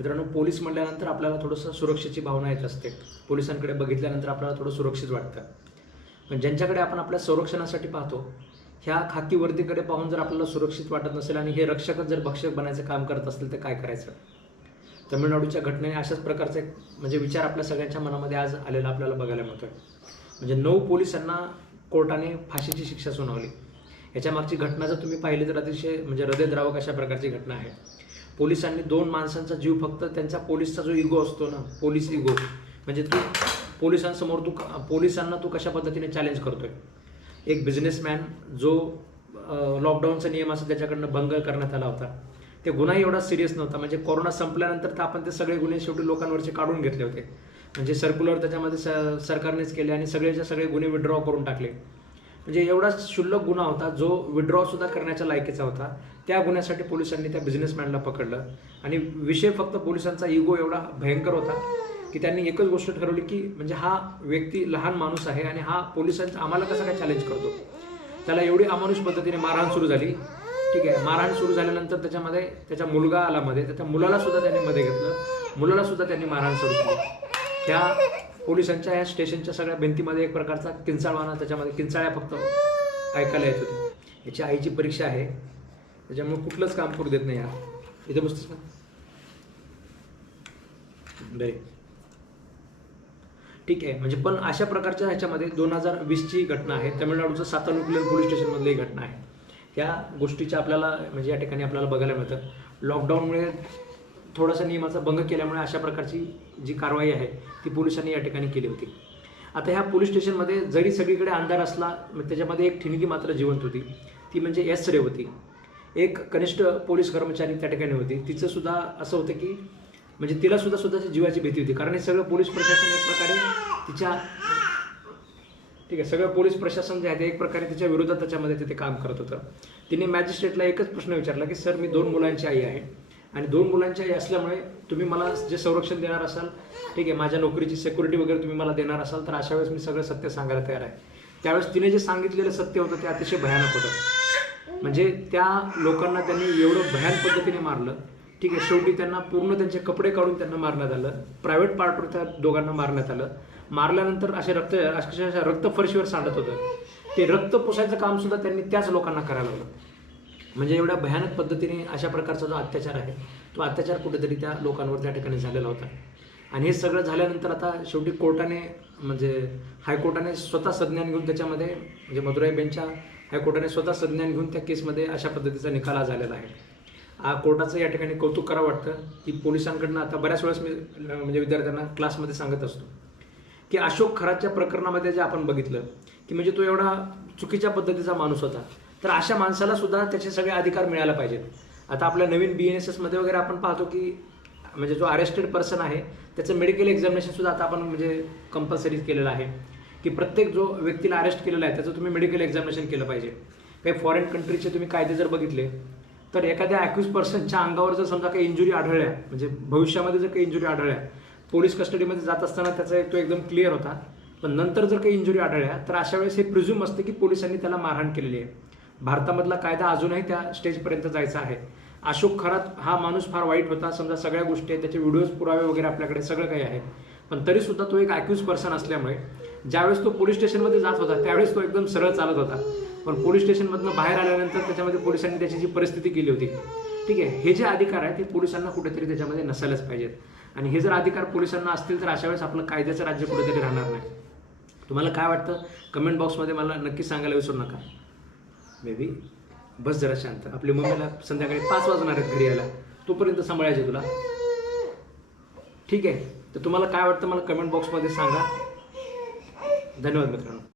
मित्रांनो, पोलीस म्हटल्यानंतर आपल्याला थोडंसं सुरक्षेची भावना येत असते. पोलिसांकडे बघितल्यानंतर आपल्याला थोडं सुरक्षित वाटतं. पण ज्यांच्याकडे आपण आपल्या संरक्षणासाठी पाहतो, ह्या खाकी वर्दीकडे पाहून जर आपल्याला सुरक्षित वाटत नसेल आणि हे रक्षकच जर भक्षक बनायचं काम करत असतील तर काय करायचं? तमिळनाडूच्या घटनेने अशाच प्रकारचा एक म्हणजे विचार आपल्या सगळ्यांच्या मनामध्ये आज आलेला आपल्याला बघायला मिळतोय. म्हणजे 9 पोलिसांना कोर्टाने फाशीची शिक्षा सुनावली. याच्या मागची घटना जर तुम्ही पाहिली तर अतिशय म्हणजे हृदयद्रावक अशा प्रकारची घटना आहे. पोलिसांनी 2 माणसांचा जीव फक्त त्यांचा पोलिसचा जो इगो असतो ना, पोलीस इगो, म्हणजे तू पोलिसांना तू कशा पद्धतीने चॅलेंज करतोय. एक बिझनेसमॅन जो लॉकडाऊनचा नियम असं त्याच्याकडनं भंग करण्यात आला होता. ते गुन्हाही एवढा सिरियस नव्हता. म्हणजे कोरोना संपल्यानंतर तर आपण ते सगळे गुन्हे शेवटी लोकांवरचे काढून घेतले होते. म्हणजे सर्क्युलर त्याच्यामध्ये सरकारनेच केले आणि सगळेच्या सगळे गुन्हे विड्रॉ करून टाकले. म्हणजे एवढा क्षुल्लक गुन्हा होता जो विड्रॉ सुद्धा करण्याच्या लायकीचा होता. त्या गुन्ह्यासाठी पोलिसांनी त्या बिझनेसमॅनला पकडलं आणि विषय फक्त पोलिसांचा इगो एवढा भयंकर होता की त्यांनी एकच गोष्ट ठरवली की म्हणजे हा व्यक्ती लहान माणूस आहे आणि हा पोलिसांचा आम्हाला कसं काय चॅलेंज करतो. त्याला एवढी अमानुष पद्धतीने मारहाण सुरू झाली. ठीक आहे, मारहाण सुरू झाल्यानंतर त्याच्यामध्ये त्याचा मुलगा आला मध्ये, त्याच्या मुलाला सुद्धा त्यांनी मध्ये घेतलं, मुलाला सुद्धा त्यांनी मारहाण सुरू केली. त्या पोलिसांच्या या स्टेशनच्या सगळ्या भिंतीमध्ये एक प्रकारचा किंचाळवाना, त्याच्यामध्ये किंचाळ्या फक्त ऐकायला येत होते. याची आईची परीक्षा आहे, त्याच्यामुळे कुठलंच काम करू देत नाही. यार इथे बसतोस ना बरे, ठीक आहे. म्हणजे पण अशा प्रकारच्या ह्याच्यामध्ये 2020ची घटना आहे. तमिळनाडूचं सातानुकूलन पोलीस स्टेशनमधली घटना आहे. त्या गोष्टीच्या आपल्याला म्हणजे या ठिकाणी आपल्याला बघायला मिळतं. लॉकडाऊनमुळे थोडासा नियमाचा भंग केल्यामुळे अशा प्रकारची जी कारवाई आहे ती पोलिसांनी या ठिकाणी केली होती. आता ह्या पोलीस स्टेशनमध्ये जरी सगळीकडे अंधार असला, त्याच्यामध्ये एक ठिणगी मात्र जिवंत होती. ती म्हणजे एस रेवती, एक कनिष्ठ पोलीस कर्मचारी त्या ठिकाणी होती. तिचं सुद्धा असं होतं की म्हणजे तिला सुद्धा स्वतःची जीवाची भीती होती. कारण हे सगळं पोलीस प्रशासन एक प्रकारे तिच्या ठीक आहे सगळं पोलीस प्रशासन जे आहे ते एक प्रकारे तिच्या विरोधात त्याच्यामध्ये तिथे काम करत होतं. तिने मॅजिस्ट्रेटला एकच प्रश्न विचारला की सर, मी 2 मुलांची आई आहे आणि 2 मुलांची आई असल्यामुळे तुम्ही मला जे संरक्षण देणार असाल, ठीक आहे, माझ्या नोकरीची सिक्युरिटी वगैरे तुम्ही मला देणार असाल तर अशा वेळेस मी सगळं सत्य सांगायला तयार आहे. त्यावेळेस तिने जे सांगितलेलं सत्य होतं ते अतिशय भयानक होतं. म्हणजे त्या लोकांना त्यांनी एवढं भयान पद्धतीने मारलं. ठीक आहे, शेवटी त्यांना पूर्ण त्यांचे कपडे काढून त्यांना मारण्यात आलं. प्रायव्हेट पार्टवर त्या दोघांना मारण्यात आलं. मारल्यानंतर असे रक्त फरशीवर सांडत होतं. ते रक्त पुसायचं काम सुद्धा त्यांनी त्याच लोकांना करायला लावलं. म्हणजे एवढ्या भयानक पद्धतीने अशा प्रकारचा जो अत्याचार आहे तो अत्याचार कुठेतरी त्या लोकांवर त्या ठिकाणी झालेला होता. आणि हे सगळं झाल्यानंतर आता शेवटी कोर्टाने म्हणजे हायकोर्टाने स्वतः संज्ञान घेऊन त्याच्यामध्ये म्हणजे मदुराई बेंचच्या हायकोर्टाने स्वतः संज्ञान घेऊन त्या केसमध्ये अशा पद्धतीचा निकाल झालेला आहे. कोर्टाचं या ठिकाणी कौतुक करावं वाटतं की पोलिसांकडनं आता बऱ्याच वेळेस मी म्हणजे विद्यार्थ्यांना क्लासमध्ये सांगत असतो की अशोक खरातच्या प्रकरणामध्ये जे आपण बघितलं की म्हणजे तो एवढा चुकीच्या पद्धतीचा माणूस होता, तर अशा माणसाला सुद्धा त्याचे सगळे अधिकार मिळायला पाहिजेत. आता आपल्या नवीन BNSS वगैरे आपण पाहतो की म्हणजे जो अरेस्टेड पर्सन आहे त्याचं मेडिकल एक्झामिनेशन सुद्धा आता आपण म्हणजे कंपल्सरी केलेलं आहे की प्रत्येक जो व्यक्तीला अरेस्ट केलेला आहे त्याचं तुम्ही मेडिकल एक्झामिनेशन केलं पाहिजे. काही फॉरेन कंट्रीचे तुम्ही कायदे जर बघितले तर एखाद्या अॅक्युज पर्सनच्या अंगावर जर समजा काही इंजुरी आढळल्या, म्हणजे भविष्यामध्ये जर काही इंजुरी आढळल्या, पोलीस कस्टडीमध्ये जात असताना त्याचा तो एकदम क्लिअर होता, पण नंतर जर काही इंजुरी आढळल्या तर अशा वेळेस हे प्रिझ्यूम असते की पोलिसांनी त्याला मारहाण केलेली आहे. भारतामधला कायदा अजूनही त्या स्टेजपर्यंत जायचा आहे. अशोक खरात हा माणूस फार वाईट होता, समजा सगळ्या गोष्टी आहेत, त्याचे व्हिडिओज पुरावे वगैरे आपल्याकडे सगळं काही आहे. पण तरीसुद्धा तो एक अॅक्युज पर्सन असल्यामुळे ज्यावेळेस तो पोलीस स्टेशनमध्ये जात होता त्यावेळेस तो एकदम सरळ चालत होता. पण पोलीस स्टेशनमधनं बाहेर आल्यानंतर त्याच्यामध्ये पोलिसांनी त्याची जी परिस्थिती केली होती, ठीक आहे, हे जे अधिकार आहेत ते पोलिसांना कुठेतरी त्याच्यामध्ये नसायलाच पाहिजेत. आणि हे जर अधिकार पोलिसांना असतील तर अशा वेळेस आपलं कायद्याचं राज्य कुठेतरी राहणार नाही. तुम्हाला काय वाटतं कमेंट बॉक्समध्ये मला नक्की सांगायला विसरू नका. मे बी बस जरा शांत, आपली मम्मीला संध्याकाळी 5 वाजणार आहेत घरी यायला, तोपर्यंत सांभाळायचे तुला, ठीक आहे. तर तुम्हाला काय वाटतं मला कमेंट बॉक्समध्ये सांगा. धन्यवाद मित्रांनो.